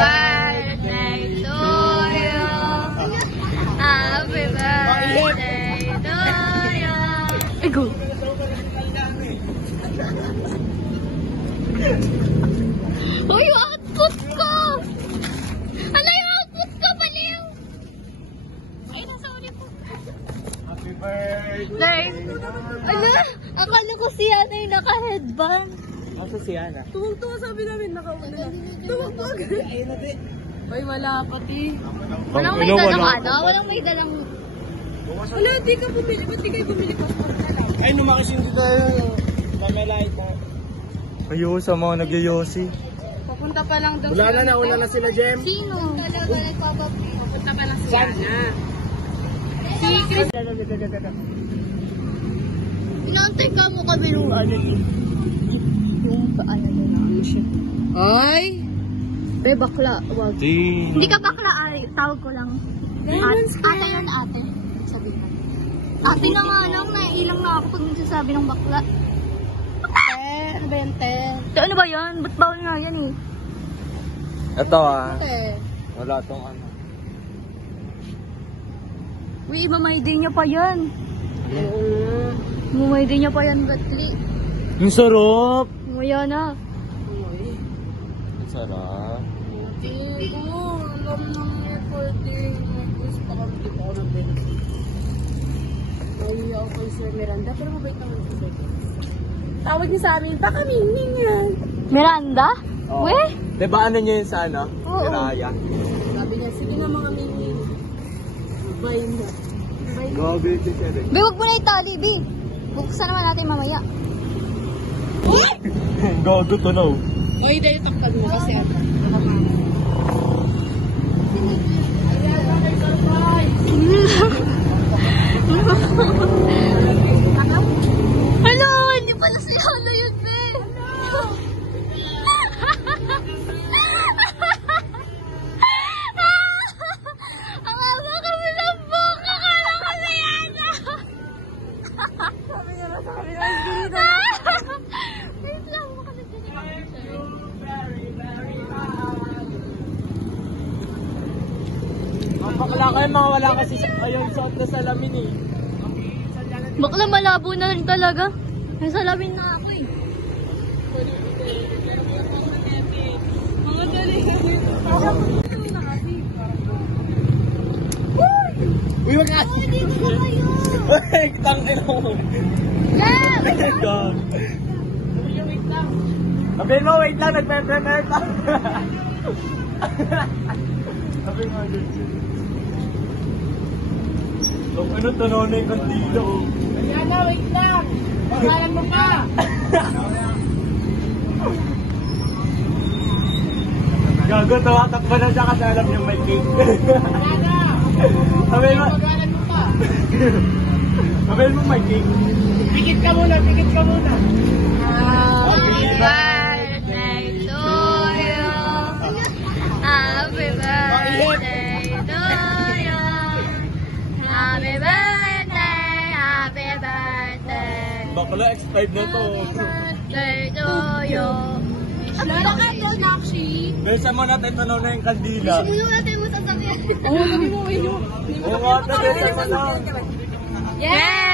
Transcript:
birthday to you. Happy birthday to you. Ego. Uy, yung output ko! Ano yung output ko, baliw? Ay, nasa uli po. Happy birthday! Ano? Akala ko si Ana yung naka-headband. Asa si Ana? Tuwag-tuwa sabi namin, nakauna na. Tuwag-tuwag. Ay, wala pati. Walang may dalang ano? Walang may dalang... Wala, di ka bumili. Ba't di kayo bumili passport na lang? Ay, numakasyon dito tayo. Mamelay ko. Ayusa mo, nagyayosi. Papunta pa lang daw. Wala na, nauna na sila, Jem. Sino? Talaga nagpapapili. Papunta pa lang sila na. Si Chris. Inaantay ka mo kami nung ano yun. Yung ano yun. Ano siya? Ay! Be, bakla. Wag. Hindi ka bakla, ay. Tawag ko lang. Ate yun, ate. Sabi ka. Ate na nga lang, naiilang na ako pag nagsasabi ng bakla. Ano ba yan, te? Ano ba yan? Ba't bawal nga yan eh? Ito ah. Te. Wala tong ano. Uy, mamay-day niya pa yan. Oo nga. Mamay-day niya pa yan, Batli. Ang sarap! Maya na. Ang sarap. Hindi ko. Alam ng recording. May gusto pa kami dito ako ng benefit. Nahiya ako kay Sir Miranda, pero mabait naman si Sir. Tawag niya sa amin, baka minging yan. Miranda? Oo. Weh? Diba ano nyo yun sa ano? Oo. Raya. Sabi niya, sige na mga minging. Bye na. Gabi ito siya rin. Be, huwag mo na itali, Be. Buksan naman natin mamaya. Gago to no. Oy, dahil takpan mo kasi ako. Hello, hindi pala si Hana yun, Be. Ang aga kami ng book. Akala ko si Hana. Sabi niya na sa kanila, hindi na. Wait lang, makasip ka niya kami sa'yo. Ang bakla kayo, mga wala kasi ayaw suot na salamin eh. Bakla malabo na rin talaga. May salamin na ako eh. Mga dali kami. Uy, wag nga! Dito na kayo. Uy, tangin mo! Yeah! God! Sabihin mo, wait lang, nagpe-prepare lang! Sabihin mo, ano tanaw na yung kandila oh. Ayan na, wait lang. Pangalan mo pa. Gago, tawatak pa na siya kasi alam niya may cake. Ayan na. Sabihin mo, Pangalan mo pa. sabihin mo may cake. Pikit ka muna, pikit ka muna. Happy birthday to you. Happy birthday to you. Happy birthday, happy birthday. Bakla, expired na to. Birthday to you. Lalo ka ito, Nakshi. Besa mo natin, tanaw na yung kandila. Simulo natin mo sasabihin. Oo, sabi mo, Oo nga, besa mo na. Yeah!